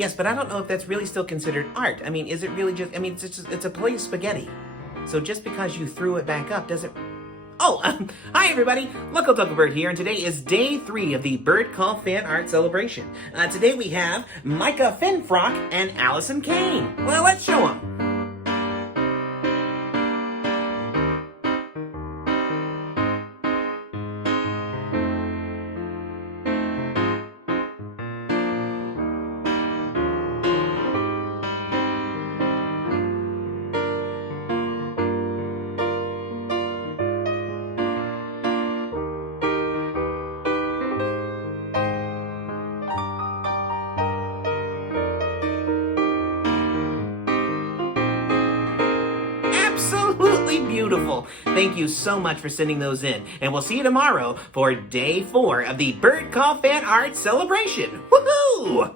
Yes, but I don't know if that's really still considered art. I mean, is it really just, I mean, it's a plate of spaghetti. So just because you threw it back up doesn't... Oh, hi everybody, Luckl Bird here, and today is day 3 of the Bird Call Fan Art Celebration. Today we have Micah Finfrock and Allison Kane. Well, let's show them. Absolutely beautiful. Thank you so much for sending those in. And we'll see you tomorrow for day 4 of the Bird Call Fan Art Celebration. Woohoo!